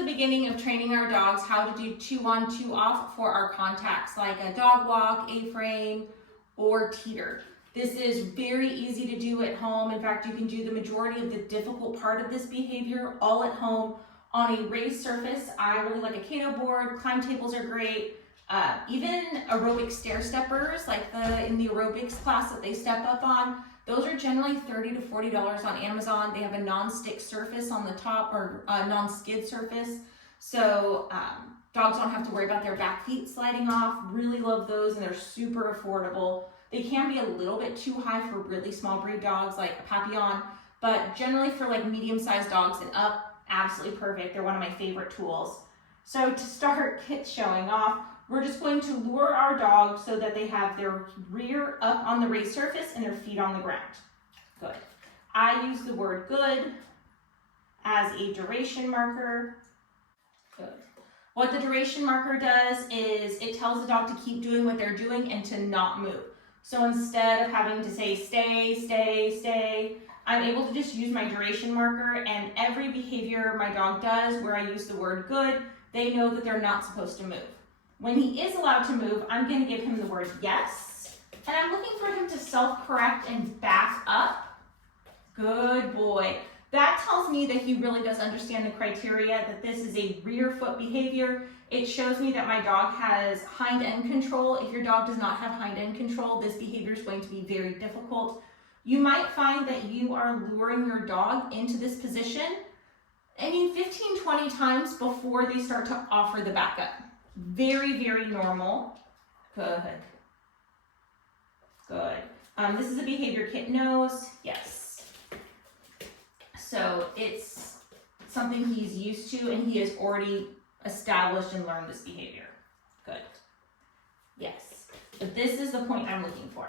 the beginning of training our dogs how to do 2-on, 2-off for our contacts, like a dog walk, A-frame, or teeter. This is very easy to do at home. In fact, you can do the majority of the difficult part of this behavior all at home on a raised surface. I really like a Kano board. Climb tables are great. Even aerobic stair steppers, like in the aerobics class that they step up on, those are generally $30 to $40 on Amazon. They have a non-stick surface on the top, or a non-skid surface, so dogs don't have to worry about their back feet sliding off. Really love those, and they're super affordable. They can be a little bit too high for really small breed dogs like a Papillon, but generally for like medium-sized dogs and up, absolutely perfect. They're one of my favorite tools. So to start showing off, we're just going to lure our dog so that they have their rear up on the raised surface and their feet on the ground. Good. I use the word good as a duration marker. Good. What the duration marker does is it tells the dog to keep doing what they're doing and to not move. So instead of having to say stay, stay, stay, I'm able to just use my duration marker, and every behavior my dog does where I use the word good, they know that they're not supposed to move. When he is allowed to move, I'm going to give him the word yes, and I'm looking for him to self-correct and back up. Good boy. That tells me that he really does understand the criteria, that this is a rear foot behavior. It shows me that my dog has hind end control. If your dog does not have hind end control, this behavior is going to be very difficult. You might find that you are luring your dog into this position, 15, 20 times before they start to offer the backup. Very, very normal. Good. Good. This is a behavior Kit knows. Yes. So it's something he's used to, and he has already established and learned this behavior. Good. Yes. But this is the point I'm looking for.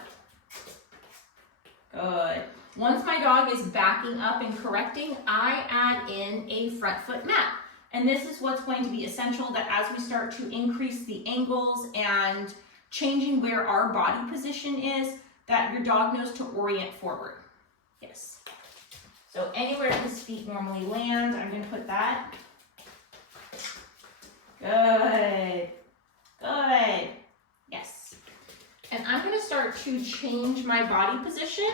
Good. Once my dog is backing up and correcting, I add in a front foot mat. And this is what's going to be essential, that as we start to increase the angles and changing where our body position is, that your dog knows to orient forward. Yes. So anywhere his feet normally land, I'm going to put that. Good. Good. Yes. And I'm going to start to change my body position,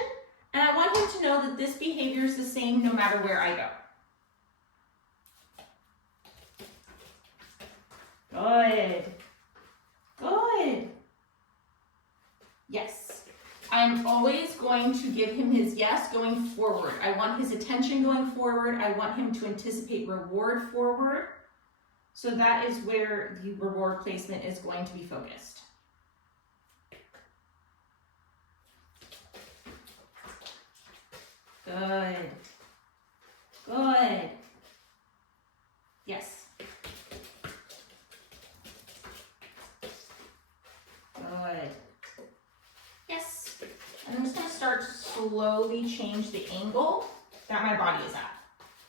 and I want him to know that this behavior is the same no matter where I go. Good. Good. Yes. I'm always going to give him his yes going forward. I want his attention going forward. I want him to anticipate reward forward. So that is where the reward placement is going to be focused. Good. Good. Yes. Good. Yes. And I'm just going to start to slowly change the angle that my body is at.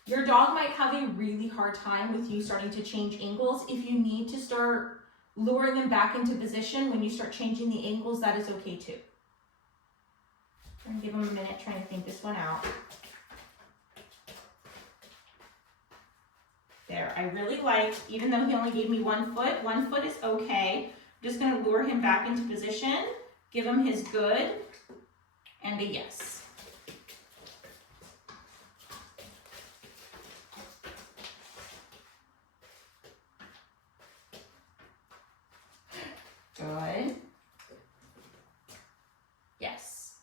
Your dog might have a really hard time with you starting to change angles. If you need to start luring them back into position when you start changing the angles, that is okay too. I'm going to give him a minute trying to think this one out. There, I really like, even though he only gave me 1 foot is okay. I'm just going to lure him back into position, give him his good, and a yes. Good. Yes.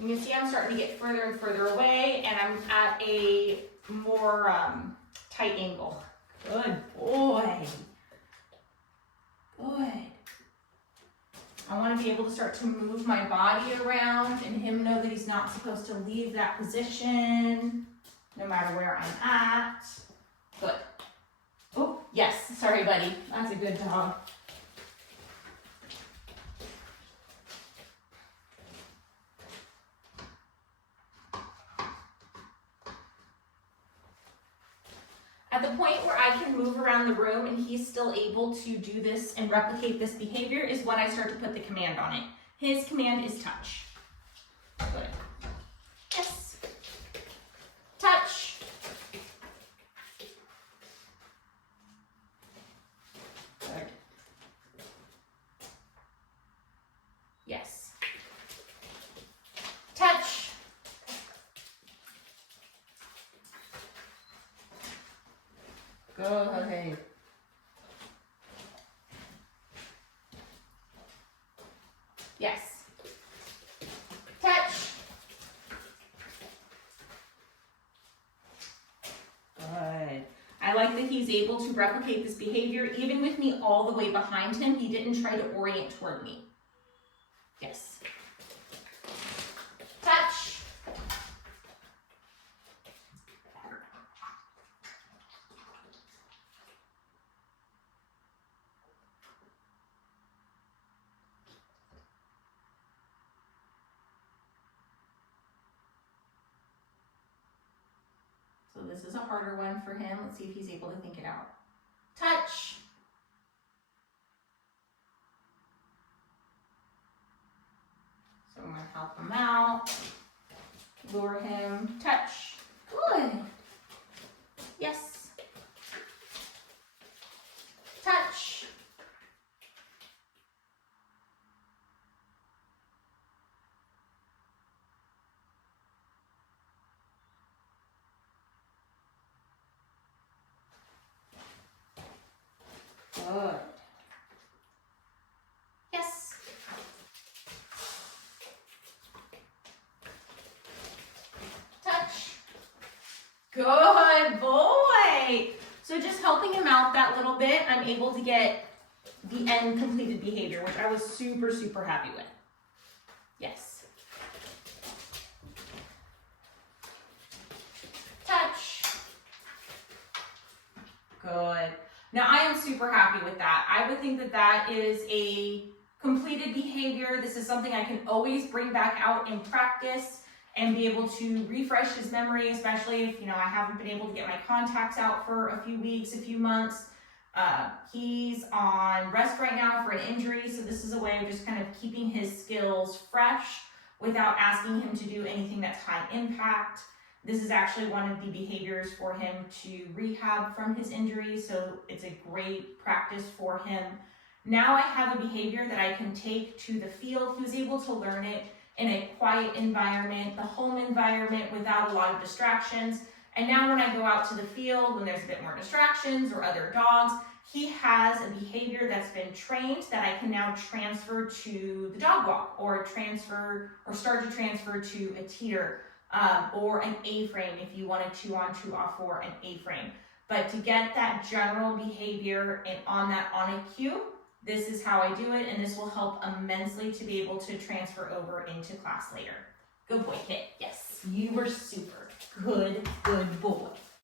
You can see I'm starting to get further and further away, and I'm at a more tight angle. Good boy. Good. I want to be able to start to move my body around and him know that he's not supposed to leave that position no matter where I'm at. Good. Oh, yes. Sorry, buddy. That's a good dog. At the point where I can move around the room and he's still able to do this and replicate this behavior is when I start to put the command on it. His command is touch. Good. Yes. Touch. Good. Yes. Touch. Good. I like that he's able to replicate this behavior even with me all the way behind him. He didn't try to orient toward me. Yes. Touch. So this is a harder one for him. Let's see if he's able to think it out. Touch. So I'm going to help him out. Lure him. Touch. Good. Yes. Touch. Good. Yes. Touch. Good boy. So just helping him out that little bit, I'm able to get the end completed behavior, which I was super, super happy with. Yes. Touch. Good. Now I am super happy with that. I would think that that is a completed behavior. This is something I can always bring back out in practice and be able to refresh his memory, especially if, I haven't been able to get my contacts out for a few weeks, a few months. He's on rest right now for an injury, so this is a way of just kind of keeping his skills fresh without asking him to do anything that's high impact. This is actually one of the behaviors for him to rehab from his injury, so it's a great practice for him. Now I have a behavior that I can take to the field. He was able to learn it in a quiet environment, the home environment without a lot of distractions. And now when I go out to the field, when there's a bit more distractions or other dogs, he has a behavior that's been trained that I can now transfer to the dog walk or start to transfer to a teeter. Or an A-frame if you want a 2-on, 2-off for an A-frame. But to get that general behavior and on a cue, this is how I do it, and this will help immensely to be able to transfer over into class later. Good boy, Kit. Yes, you were super. Good boy.